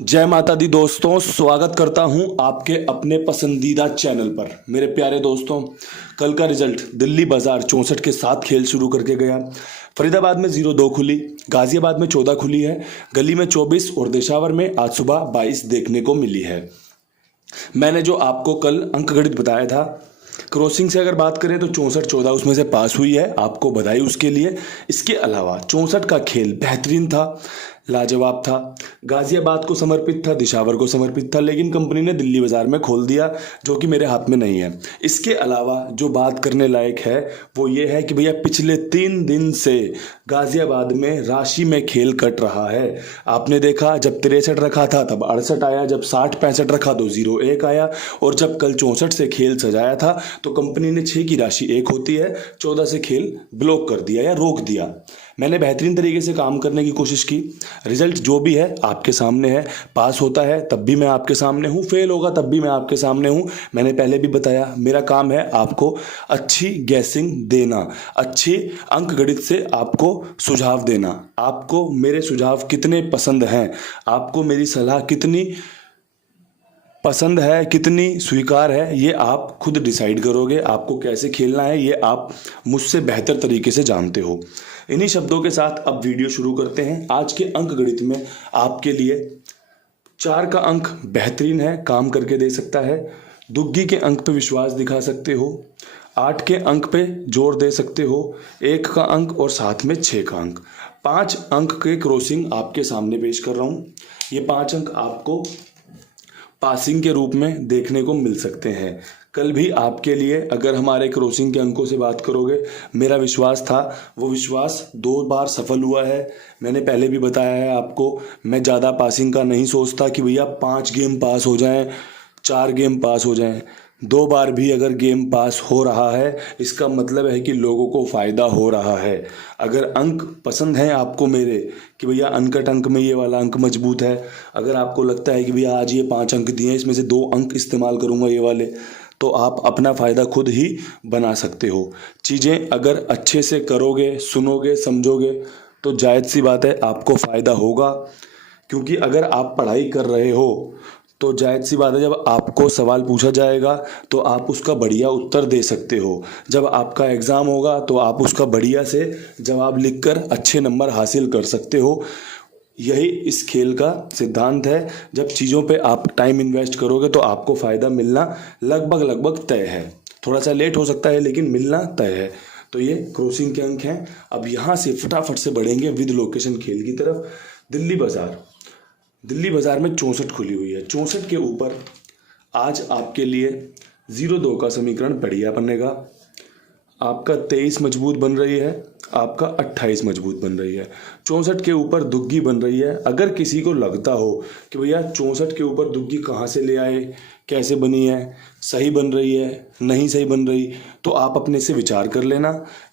जय माता दी दोस्तों, स्वागत करता हूं आपके अपने पसंदीदा चैनल पर। मेरे प्यारे दोस्तों, कल का रिजल्ट दिल्ली बाजार 64 के साथ खेल शुरू करके गया। फरीदाबाद में 0-2 खुली, गाजियाबाद में 14 खुली है, गली में 24 और देशावर में आज सुबह 22 देखने को मिली है। मैंने जो आपको कल अंकगणित बताया था, क्रॉसिंग से अगर बात करें तो 64-14 उसमें से पास हुई है, आपको बधाई उसके लिए। इसके अलावा 64 का खेल बेहतरीन था, लाजवाब था, गाजियाबाद को समर्पित था, दिशावर को समर्पित था, लेकिन कंपनी ने दिल्ली बाजार में खोल दिया, जो कि मेरे हाथ में नहीं है। इसके अलावा जो बात करने लायक है वो ये है कि भैया पिछले 3 दिन से गाजियाबाद में राशि में खेल कट रहा है। आपने देखा, जब 63 रखा था तब 68 आया, जब 60-65 रखा तो 0-1 आया, और जब कल 64 से खेल सजाया था तो कंपनी ने 6 की राशि 1 होती है, 14 से खेल ब्लॉक कर दिया या रोक दिया। मैंने बेहतरीन तरीके से काम करने की कोशिश की। रिजल्ट जो भी है आपके सामने है। पास होता है तब भी मैं आपके सामने हूँ, फेल होगा तब भी मैं आपके सामने हूँ। मैंने पहले भी बताया, मेरा काम है आपको अच्छी गैसिंग देना, अच्छी अंक गणित से आपको सुझाव देना। आपको मेरे सुझाव कितने पसंद हैं, आपको मेरी सलाह कितनी पसंद है, कितनी स्वीकार है, ये आप खुद डिसाइड करोगे। आपको कैसे खेलना है ये आप मुझसे बेहतर तरीके से जानते हो। इन्हीं शब्दों के साथ अब वीडियो शुरू करते हैं। आज के अंक गणित में आपके लिए 4 का अंक बेहतरीन है, काम करके दे सकता है। दुग्गी के अंक पे विश्वास दिखा सकते हो, 8 के अंक पे जोर दे सकते हो, 1 का अंक और साथ में 6 का अंक। 5 अंक के क्रॉसिंग आपके सामने पेश कर रहा हूँ। ये 5 अंक आपको पासिंग के रूप में देखने को मिल सकते हैं। कल भी आपके लिए अगर हमारे क्रॉसिंग के अंकों से बात करोगे, मेरा विश्वास था, वो विश्वास 2 बार सफल हुआ है। मैंने पहले भी बताया है आपको, मैं ज़्यादा पासिंग का नहीं सोचता कि भैया 5 गेम पास हो जाएं, 4 गेम पास हो जाएं। 2 बार भी अगर गेम पास हो रहा है, इसका मतलब है कि लोगों को फ़ायदा हो रहा है। अगर अंक पसंद हैं आपको मेरे, कि भैया अनकट अंक में ये वाला अंक मजबूत है, अगर आपको लगता है कि भैया आज ये 5 अंक दिए, इसमें से 2 अंक इस्तेमाल करूँगा ये वाले, तो आप अपना फ़ायदा खुद ही बना सकते हो। चीज़ें अगर अच्छे से करोगे, सुनोगे, समझोगे, तो जायज़ सी बात है आपको फ़ायदा होगा। क्योंकि अगर आप पढ़ाई कर रहे हो तो जायज़ सी बात है, जब आपको सवाल पूछा जाएगा तो आप उसका बढ़िया उत्तर दे सकते हो। जब आपका एग्ज़ाम होगा तो आप उसका बढ़िया से जवाब लिखकर अच्छे नंबर हासिल कर सकते हो। यही इस खेल का सिद्धांत है। जब चीज़ों पे आप टाइम इन्वेस्ट करोगे तो आपको फ़ायदा मिलना लगभग तय है। थोड़ा सा लेट हो सकता है लेकिन मिलना तय है। तो ये क्रॉसिंग के अंक हैं। अब यहाँ से फटाफट से बढ़ेंगे विद लोकेशन खेल की तरफ। दिल्ली बाजार में 64 खुली हुई है। 64 के ऊपर आज आपके लिए 0-2 का समीकरण बढ़िया बनेगा। आपका 23 मजबूत बन रही है, आपका 28 मजबूत बन रही है। 64 के ऊपर दुग्गी बन रही है। अगर किसी को लगता हो कि भैया 64 के ऊपर दुग्गी कहाँ से ले आए, कैसे बनी है, सही बन रही है, नहीं सही बन रही, तो आप अपने से विचार कर लेना।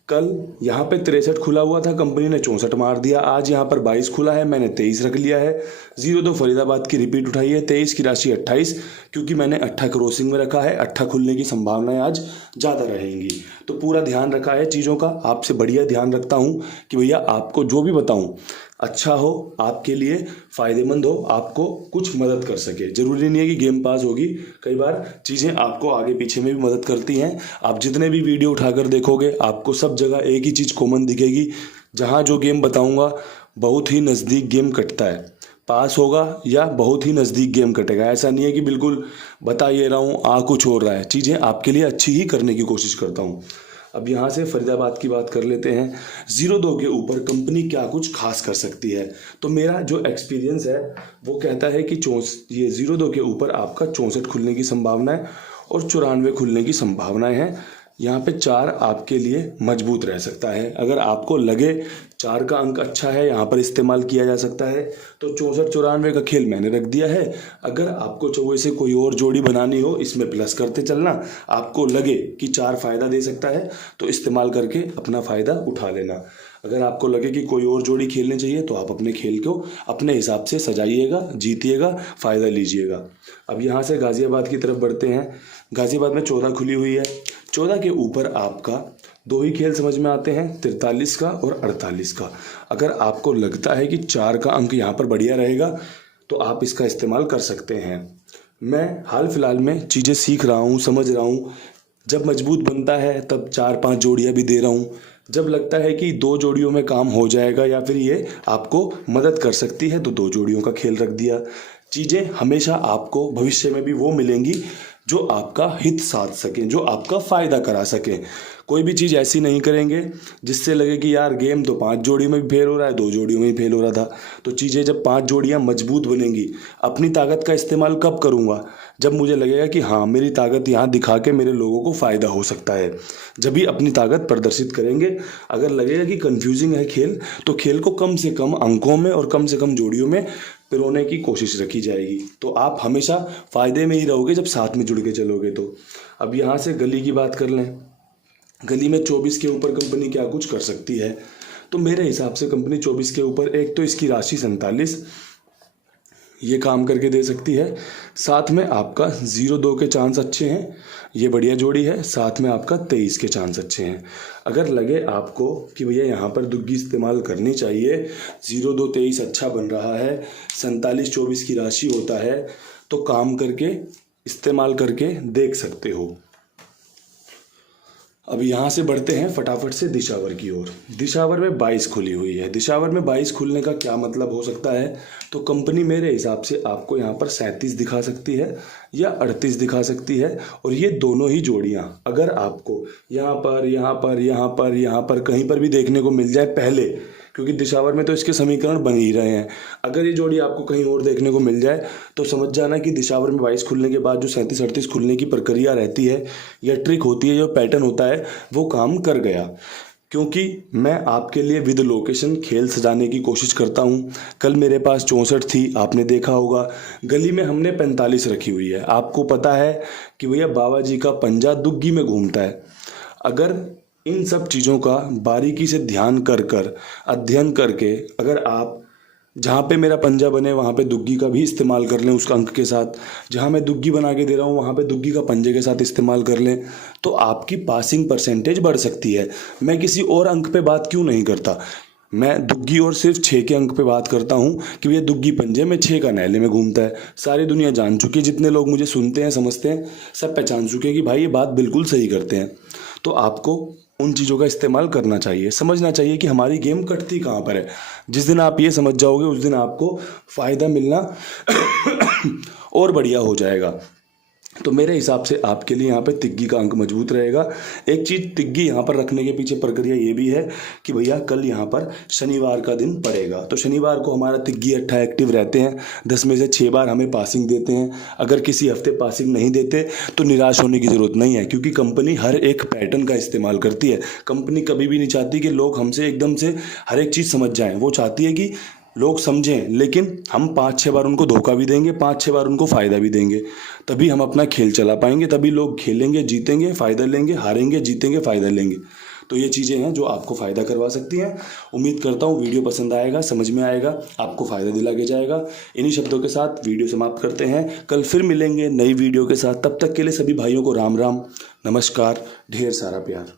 कल यहाँ पे 63 खुला हुआ था, कंपनी ने 64 मार दिया। आज यहाँ पर 22 खुला है, मैंने 23 रख लिया है। 0-2 फरीदाबाद की रिपीट उठाई है, 23 की राशि 28, क्योंकि मैंने 8 क्रॉसिंग में रखा है। 8 खुलने की संभावनाएं आज ज़्यादा रहेंगी। तो पूरा ध्यान रखा है चीज़ों का। आपसे बढ़िया ध्यान रखता हूँ कि भैया आपको जो भी बताऊँ अच्छा हो, आपके लिए फ़ायदेमंद हो, आपको कुछ मदद कर सके। ज़रूरी नहीं है कि गेम पास होगी, कई बार चीज़ें आपको आगे पीछे में भी मदद करती हैं। आप जितने भी वीडियो उठाकर देखोगे, आपको सब जगह एक ही चीज़ कॉमन दिखेगी। जहाँ जो गेम बताऊँगा बहुत ही नज़दीक गेम कटता है, पास होगा या बहुत ही नज़दीक गेम कटेगा। ऐसा नहीं है कि बिल्कुल बता ये रहा हूँ कुछ हो रहा है। चीज़ें आपके लिए अच्छी ही करने की कोशिश करता हूँ। अब यहाँ से फरीदाबाद की बात कर लेते हैं। 0-2 के ऊपर कंपनी क्या कुछ खास कर सकती है, तो मेरा जो एक्सपीरियंस है वो कहता है कि ये 0-2 के ऊपर आपका 64 खुलने की संभावना है और 94 खुलने की संभावनाएं हैं। यहाँ पे 4 आपके लिए मजबूत रह सकता है। अगर आपको लगे 4 का अंक अच्छा है, यहाँ पर इस्तेमाल किया जा सकता है, तो 64-94 का खेल मैंने रख दिया है। अगर आपको चौवे से कोई और जोड़ी बनानी हो, इसमें प्लस करते चलना। आपको लगे कि 4 फ़ायदा दे सकता है तो इस्तेमाल करके अपना फ़ायदा उठा लेना। अगर आपको लगे कि कोई और जोड़ी खेलनी चाहिए तो आप अपने खेल को अपने हिसाब से सजाइएगा, जीतिएगा, फ़ायदा लीजिएगा। अब यहाँ से गाज़ियाबाद की तरफ बढ़ते हैं। गाज़ियाबाद में 14 खुली हुई है। 14 के ऊपर आपका 2 ही खेल समझ में आते हैं, 43 का और 48 का। अगर आपको लगता है कि 4 का अंक यहाँ पर बढ़िया रहेगा, तो आप इसका इस्तेमाल कर सकते हैं। मैं हाल फिलहाल में चीज़ें सीख रहा हूँ, समझ रहा हूँ। जब मजबूत बनता है तब 4-5 जोड़ियाँ भी दे रहा हूँ। जब लगता है कि 2 जोड़ियों में काम हो जाएगा या फिर ये आपको मदद कर सकती है तो 2 जोड़ियों का खेल रख दिया। चीज़ें हमेशा आपको भविष्य में भी वो मिलेंगी जो आपका हित साध सकें, जो आपका फ़ायदा करा सकें। कोई भी चीज़ ऐसी नहीं करेंगे जिससे लगे कि यार गेम तो 5 जोड़ियों में भी फेल हो रहा है, 2 जोड़ियों में भी फेल हो रहा था। तो चीज़ें जब 5 जोड़ियाँ मजबूत बनेंगी, अपनी ताकत का इस्तेमाल कब करूँगा? जब मुझे लगेगा कि हाँ, मेरी ताकत यहाँ दिखा के मेरे लोगों को फ़ायदा हो सकता है, जब भी अपनी ताकत प्रदर्शित करेंगे। अगर लगेगा कि कन्फ्यूजिंग है खेल, तो खेल को कम से कम अंकों में और कम से कम जोड़ियों में पिरोने की कोशिश रखी जाएगी। तो आप हमेशा फ़ायदे में ही रहोगे जब साथ में जुड़ के चलोगे तो। अब यहाँ से गली की बात कर लें। गली में 24 के ऊपर कंपनी क्या कुछ कर सकती है? तो मेरे हिसाब से कंपनी 24 के ऊपर एक तो इसकी राशि 47 ये काम करके दे सकती है। साथ में आपका 0-2 के चांस अच्छे हैं, ये बढ़िया जोड़ी है। साथ में आपका 23 के चांस अच्छे हैं। अगर लगे आपको कि भैया यहाँ पर दुग्गी इस्तेमाल करनी चाहिए, 0-2 23 अच्छा बन रहा है, 47-24 की राशि होता है, तो काम करके इस्तेमाल करके देख सकते हो। अब यहाँ से बढ़ते हैं फटाफट से दिशावर की ओर। दिशावर में 22 खुली हुई है। दिशावर में 22 खुलने का क्या मतलब हो सकता है? तो कंपनी मेरे हिसाब से आपको यहाँ पर 37 दिखा सकती है या 38 दिखा सकती है। और ये दोनों ही जोड़ियाँ अगर आपको यहाँ पर कहीं पर भी देखने को मिल जाए पहले, क्योंकि दिशावर में तो इसके समीकरण बन ही रहे हैं, अगर ये जोड़ी आपको कहीं और देखने को मिल जाए तो समझ जाना कि दिशावर में 22 खुलने के बाद जो 37-38 खुलने की प्रक्रिया रहती है या ट्रिक होती है, जो पैटर्न होता है, वो काम कर गया। क्योंकि मैं आपके लिए विद लोकेशन खेल सजाने की कोशिश करता हूँ। कल मेरे पास 64 थी, आपने देखा होगा। गली में हमने 45 रखी हुई है। आपको पता है कि भैया बाबा जी का पंजा दुग्गी में घूमता है। अगर इन सब चीज़ों का बारीकी से ध्यान कर कर अध्ययन करके अगर आप जहाँ पे मेरा पंजा बने वहाँ पे दुग्गी का भी इस्तेमाल कर लें उसका अंक के साथ, जहाँ मैं दुग्गी बना के दे रहा हूँ वहाँ पे दुग्गी का पंजे के साथ इस्तेमाल कर लें, तो आपकी पासिंग परसेंटेज बढ़ सकती है। मैं किसी और अंक पे बात क्यों नहीं करता, मैं दुग्गी और सिर्फ 6 के अंक पे बात करता हूँ कि ये दुग्गी पंजे में 6 का नैले में घूमता है। सारी दुनिया जान चुकी है, जितने लोग मुझे सुनते हैं समझते हैं सब पहचान चुके हैं कि भाई ये बात बिल्कुल सही करते हैं। तो आपको उन चीज़ों का इस्तेमाल करना चाहिए, समझना चाहिए कि हमारी गेम कटती कहाँ पर है। जिस दिन आप ये समझ जाओगे उस दिन आपको फ़ायदा मिलना और बढ़िया हो जाएगा। तो मेरे हिसाब से आपके लिए यहाँ पे तिग्गी का अंक मजबूत रहेगा। एक चीज़ तिग्गी यहाँ पर रखने के पीछे प्रक्रिया ये भी है कि भैया कल यहाँ पर शनिवार का दिन पड़ेगा, तो शनिवार को हमारा तिग्गी 8 एक्टिव रहते हैं। 10 में से 6 बार हमें पासिंग देते हैं। अगर किसी हफ्ते पासिंग नहीं देते तो निराश होने की ज़रूरत नहीं है, क्योंकि कंपनी हर एक पैटर्न का इस्तेमाल करती है। कंपनी कभी भी नहीं चाहती कि लोग हमसे एकदम से हर एक चीज़ समझ जाएँ। वो चाहती है कि लोग समझें, लेकिन हम 5-6 बार उनको धोखा भी देंगे, 5-6 बार उनको फ़ायदा भी देंगे, तभी हम अपना खेल चला पाएंगे। तभी लोग खेलेंगे, जीतेंगे, फ़ायदा लेंगे, हारेंगे, जीतेंगे, फ़ायदा लेंगे। तो ये चीज़ें हैं जो आपको फ़ायदा करवा सकती हैं। उम्मीद करता हूँ वीडियो पसंद आएगा, समझ में आएगा, आपको फ़ायदा दिला के जाएगा। इन्हीं शब्दों के साथ वीडियो समाप्त करते हैं। कल फिर मिलेंगे नई वीडियो के साथ। तब तक के लिए सभी भाइयों को राम राम, नमस्कार, ढेर सारा प्यार।